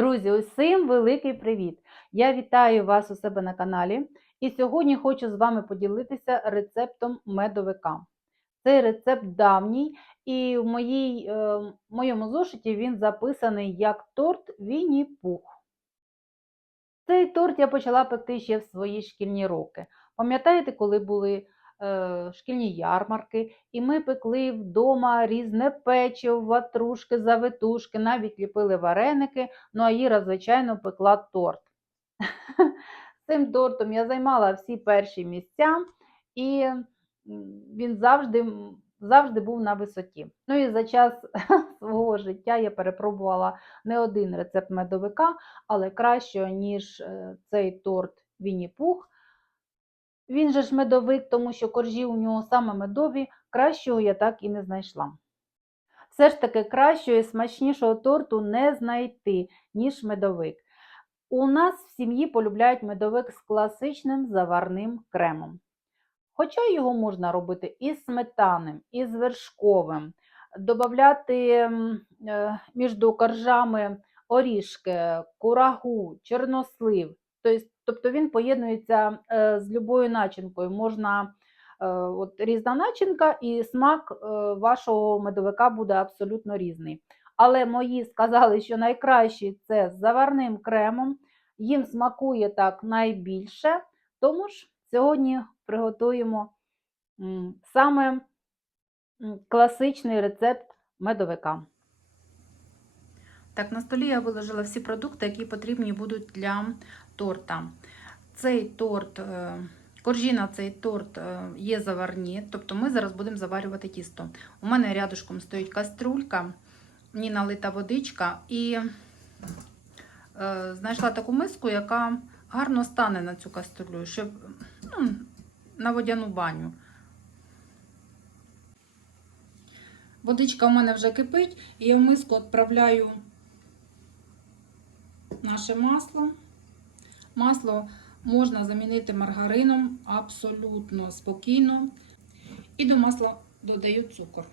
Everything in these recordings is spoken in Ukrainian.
Друзі, усім великий привіт! Я вітаю вас у себе на каналі. І сьогодні хочу з вами поділитися рецептом медовика. Цей рецепт давній, і в моїй, е, в моєму зошиті він записаний як торт Вінні-Пух. Цей торт я почала пекти ще в свої шкільні роки. Пам'ятаєте, коли були шкільні ярмарки, і ми пекли вдома різне печиво, ватрушки, завитушки, навіть ліпили вареники, ну а Іра, звичайно, пекла торт. Цим тортом я займала всі перші місця, і він завжди, завжди був на висоті. Ну і за час свого життя я перепробувала не один рецепт медовика, але кращого, ніж е, цей торт Вінні-Пух. Він же ж медовик, тому що коржі у нього саме медові, кращого я так і не знайшла. Все ж таки кращого і смачнішого торту не знайти, ніж медовик. У нас в сім'ї полюбляють медовик з класичним заварним кремом. Хоча його можна робити і з сметанним, і з вершковим, додати е, між коржами орішки, курагу, чорнослив. Тобто, тобто він поєднується е, з любою начинкою. Можна е, от, різна начинка, і смак е, вашого медовика буде абсолютно різний. Але мої сказали, що найкраще це з заварним кремом. Їм смакує так найбільше, тому ж сьогодні приготуємо саме класичний рецепт медовика. Так, на столі я виложила всі продукти, які потрібні будуть для торта. Цей торт, е, коржі на цей торт е, є заварні, тобто ми зараз будемо заварювати тісто. У мене рядышком стоїть каструлька, ній налита водичка і е, знайшла таку миску, яка гарно стане на цю каструлю, щоб ну, на водяну баню. Водичка у мене вже кипить, і я в миску відправляю наше масло. Масло можна замінити маргарином абсолютно спокійно. І до масла додаю цукор.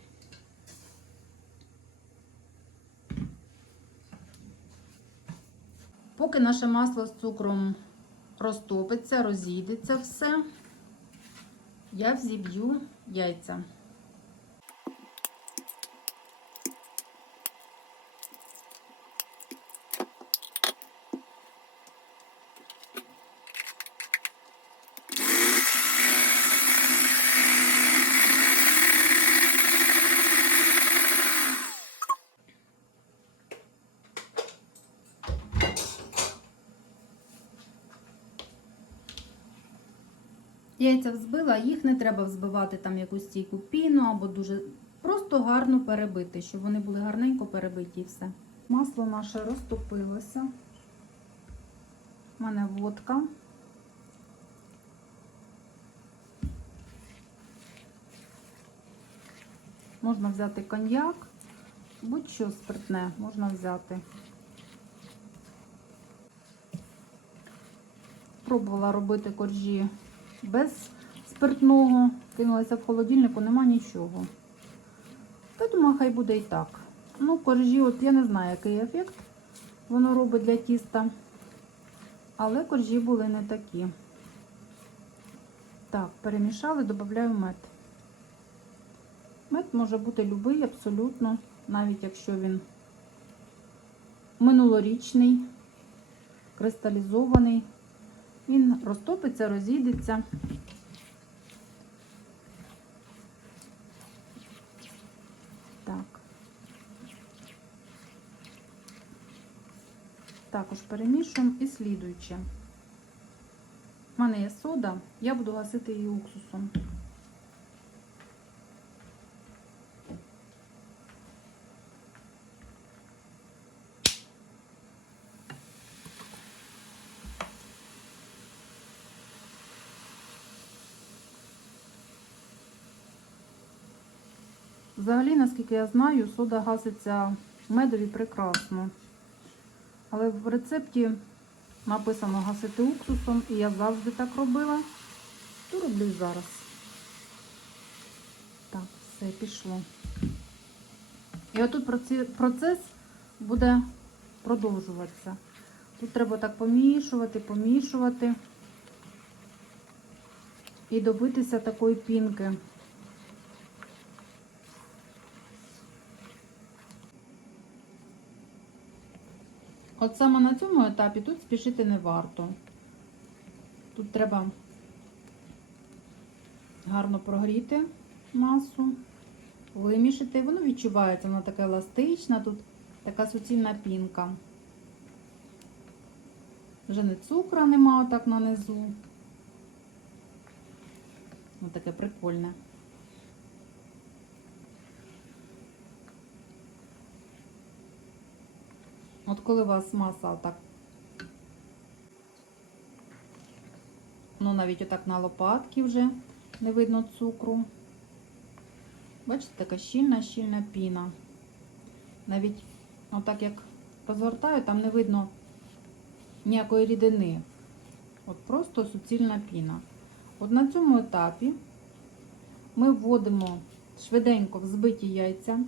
Поки наше масло з цукром розтопиться, розійдеться все, я взіб'ю яйця. Яйця взбила, їх не треба взбивати там якусь стійку піну або дуже просто гарно перебити, щоб вони були гарненько перебиті і все. Масло наше розтопилося. У мене водка. Можна взяти коньяк, будь-що спиртне можна взяти. Пробувала робити коржі без спиртного, кинулася в холодильнику, нема нічого. Та думаю, хай буде і так. Ну, коржі, от я не знаю, який ефект воно робить для тіста. Але коржі були не такі. Так, перемішали, додаю мед. Мед може бути любий, абсолютно, навіть якщо він минулорічний, кристалізований. Він розтопиться, розійдеться. Так. Також перемішуємо і слідуюче. У мене є сода, я буду гасити її уксусом. Взагалі, наскільки я знаю, сода гаситься медові прекрасно. Але в рецепті написано гасити уксусом, і я завжди так робила. То роблю і зараз. Так, все пішло. І отут процес буде продовжуватися. Тут треба так помішувати, помішувати і добитися такої пінки. От саме на цьому етапі тут спішити не варто. Тут треба гарно прогріти масу, вимішати. Воно відчувається, воно така еластична, тут така суцільна пінка. Вже не цукра нема так на низу. Ось таке прикольне. От коли у вас маса отак, ну навіть отак на лопатки вже не видно цукру. Бачите, така щільна, щільна піна. Навіть отак як розгортаю, там не видно ніякої рідини. От просто суцільна піна. От на цьому етапі ми вводимо швиденько взбиті яйця.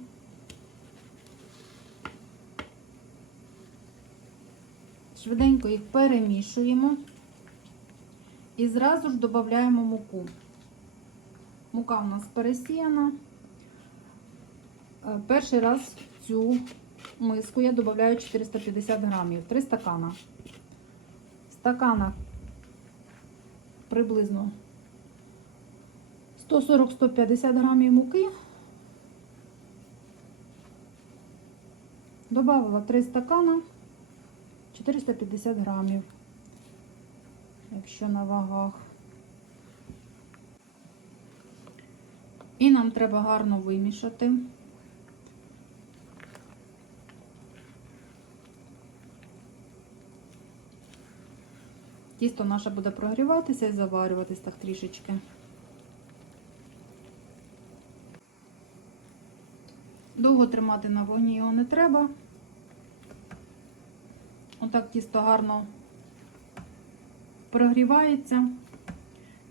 Швиденько їх перемішуємо і зразу ж додаємо муку. Мука у нас пересіяна. Е, Перший раз в цю миску я додаю 450 грамів, 3 стакана. В стаканах приблизно 140-150 грамів муки. Добавила 3 стакана 450 грамів, якщо на вагах. І нам треба гарно вимішати. Тісто наше буде прогріватися і заварюватись так трішечки. Довго тримати на вогні його не треба. Отак тісто гарно прогрівається.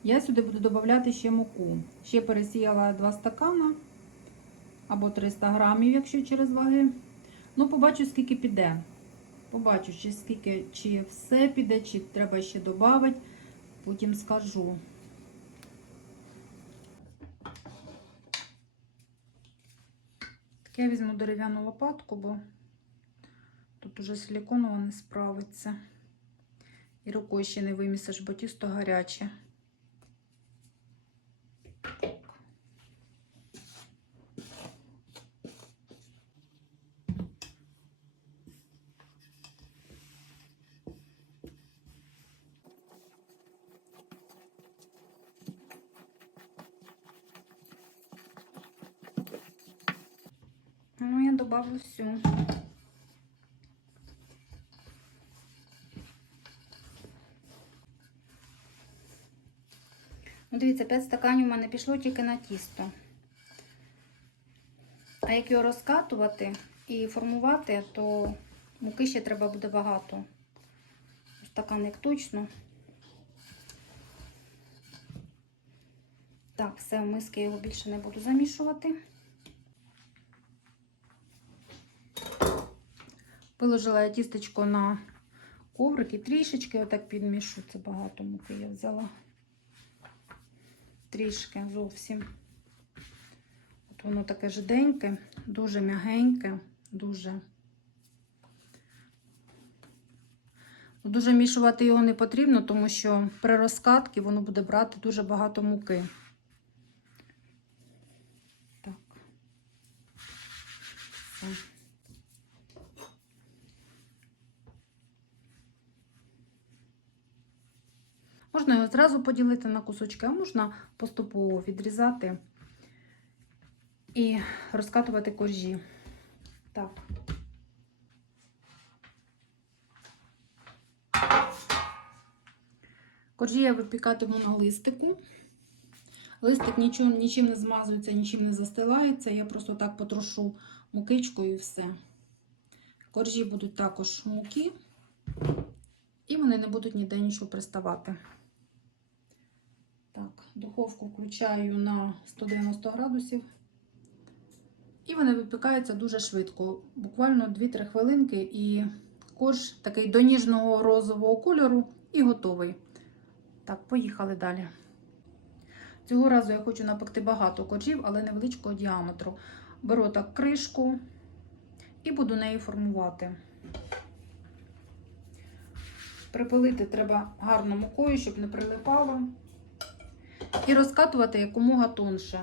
Я сюди буду додавати ще муку. Ще пересіяла 2 стакана або 300 грамів, якщо через ваги. Ну, побачу, скільки піде. Побачу, чи скільки, чи все піде, чи треба ще додати. Потім скажу. Так я візьму дерев'яну лопатку, бо тут уже силіконова не справиться. І рукою ще не вимісиш, бо тісто гаряче. Ну, я добавлю всю. Дивіться, 5 стаканів у мене пішло тільки на тісто. А як його розкатувати і формувати, то муки ще треба буде багато. Стакан як точно. Так, все, в миски його більше не буду замішувати. Виложила я тістечко на коврик і трішечки отак підмішу. Це багато муки я взяла. Трішки зовсім. От воно таке жиденьке, дуже м'ягеньке, дуже. Дуже мішувати його не потрібно, тому що при розкатці воно буде брати дуже багато муки. Так. Все. Зразу поділити на кусочки, а можна поступово відрізати і розкатувати коржі. Так. Коржі я випікатиму на листику. Листик нічим, нічим не змазується, нічим не застилається. Я просто так потрошу мукичкою і все. Коржі будуть також муки, і вони не будуть ніде нічого приставати. Так, духовку включаю на 190 градусів. І вони випікаються дуже швидко. Буквально 2-3 хвилинки, і корж такий до ніжного розового кольору і готовий. Так, поїхали далі. Цього разу я хочу напекти багато коржів, але невеличкого діаметру. Беру так кришку і буду нею формувати. Припилити треба гарно мукою, щоб не прилипало. І розкатувати якомога тонше.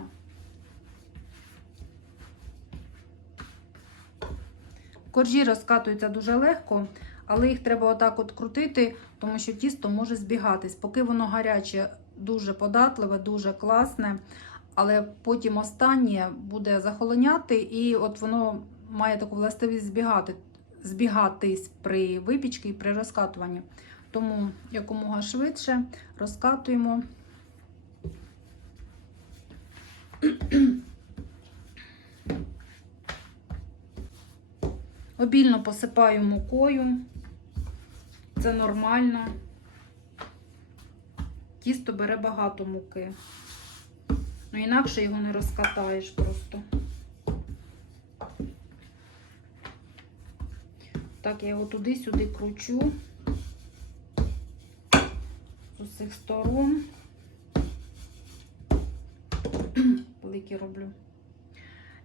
Коржі розкатуються дуже легко, але їх треба отак от крутити, тому що тісто може збігатись. Поки воно гаряче, дуже податливе, дуже класне, але потім останнє буде захолоняти, і от воно має таку властивість збігати, збігатись при випічці і при розкатуванні. Тому якомога швидше розкатуємо. Обільно посипаю мукою. Це нормально. Тісто бере багато муки. Ну, інакше його не розкатаєш просто. Так, я його туди-сюди кручу з усіх сторон. Великі роблю.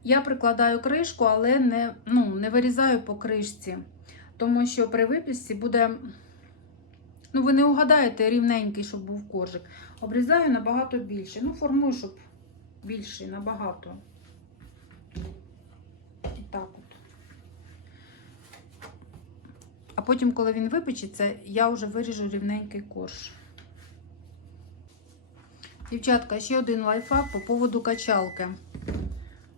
Я прикладаю кришку, але не, ну, не вирізаю по кришці, тому що при випічці буде, ну, ви не угадаєте рівненький, щоб був коржик. Обрізаю набагато більше. Ну, формую, щоб більший, набагато. Так от. А потім, коли він випечеться, я вже виріжу рівненький корж. Дівчатка, ще один лайфхак по поводу качалки.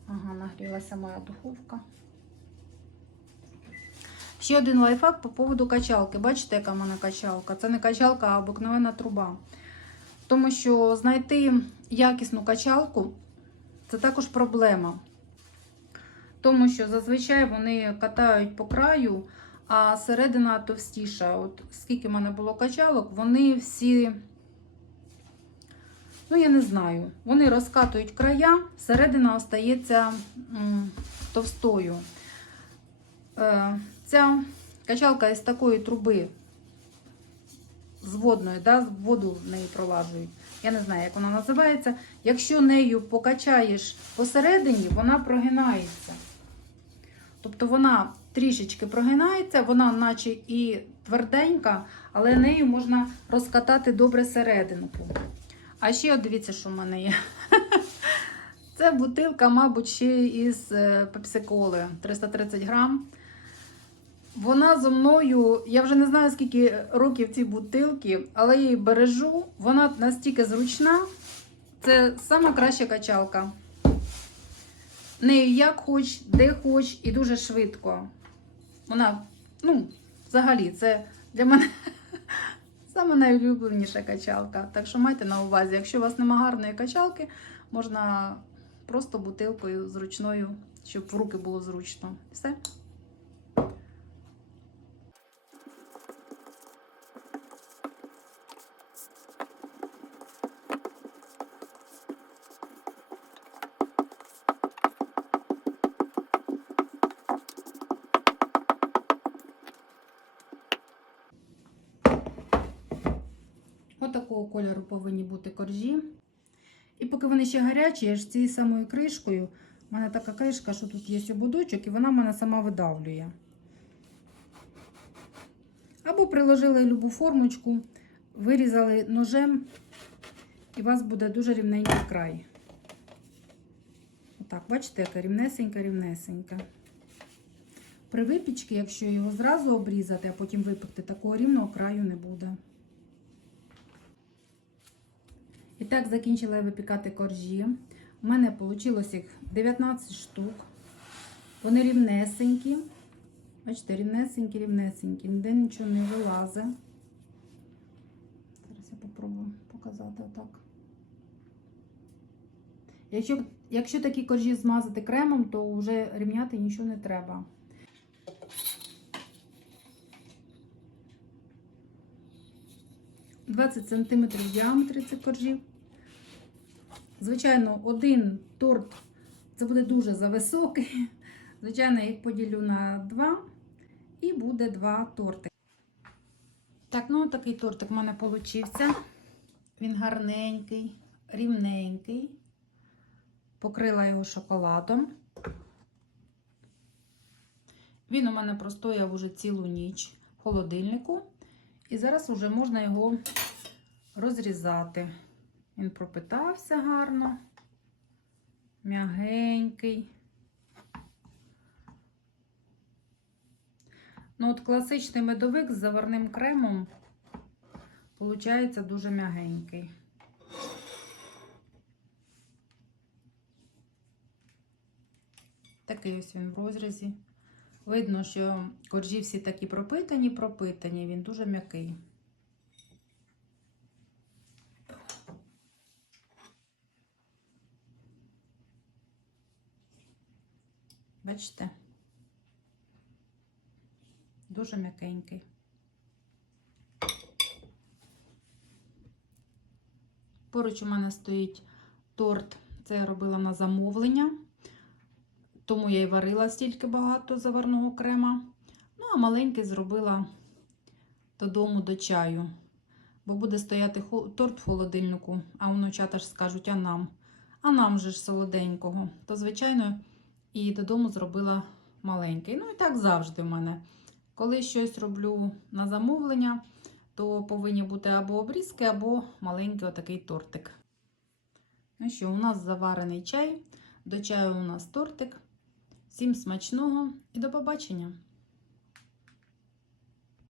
Ага, нагрілася моя духовка. Ще один лайфхак по поводу качалки. Бачите, яка в мене качалка? Це не качалка, а обикновена труба. Тому що знайти якісну качалку це також проблема. Тому що зазвичай вони катають по краю, а середина товстіша. От скільки в мене було качалок, вони всі. Ну, я не знаю. Вони розкатують края, середина остається товстою. Е, ця качалка із такої труби з водної, да, воду в неї пролажують. Я не знаю, як вона називається. Якщо нею покачаєш посередині, вона прогинається. Тобто вона трішечки прогинається, вона наче і тверденька, але нею можна розкатати добре серединку. А ще от дивіться, що в мене є. Це бутилка, мабуть, ще із е, пепсиколи 330 грам. Вона зо мною, я вже не знаю, скільки років ці бутилки, але я її бережу. Вона настільки зручна. Це сама краща качалка. Нею як хоч, де хоч, і дуже швидко. Вона, ну, взагалі, це для мене Саме найулюбленіша качалка. Так що майте на увазі, якщо у вас нема гарної качалки, можна просто бутилкою зручною, щоб в руки було зручно. Все. Отакого кольору повинні бути коржі. І поки вони ще гарячі, я ж цією самою кришкою. У мене така кришка, що тут є ободочок, і вона мене сама видавлює. Або приложили любу формочку, вирізали ножем, і у вас буде дуже рівненький край. Отак, бачите, яка рівнесенька, рівнесенька. При випічці, якщо його зразу обрізати, а потім випекти, такого рівного краю не буде. І так, закінчила я випікати коржі. У мене вийшло їх 19 штук. Вони рівнесенькі. Бачите, рівнесенькі, рівнесенькі, ніде нічого не вилазить. Зараз я попробую показати отак. Якщо, якщо такі коржі змазати кремом, то вже рівняти нічого не треба. Двадцять сантиметрів в діаметрі цих коржів. Звичайно, один торт це буде дуже зависокий. Звичайно, я їх поділю на два. І буде два тортики. Так, ну такий тортик в мене получився. Він гарненький, рівненький. Покрила його шоколадом. Він у мене простояв уже цілу ніч в холодильнику. І зараз вже можна його розрізати. Він пропитався гарно, м'ягенький. Ну, от класичний медовик з заварним кремом виходить дуже м'ягенький. Такий ось він в розрізі. Видно, що коржі всі такі пропитані, пропитані, він дуже м'який. Бачите? Дуже м'якенький. Поруч у мене стоїть торт. Це я робила на замовлення. Тому я й варила стільки багато заварного крема. Ну, а маленький зробила додому до чаю. Бо буде стояти торт в холодильнику, а внучата ж скажуть, а нам. А нам же ж солоденького. То, звичайно, і додому зробила маленький. Ну і так завжди в мене. Коли щось роблю на замовлення, то повинні бути або обрізки, або маленький отакий тортик. Ну що, у нас заварений чай. До чаю у нас тортик. Всім смачного і до побачення!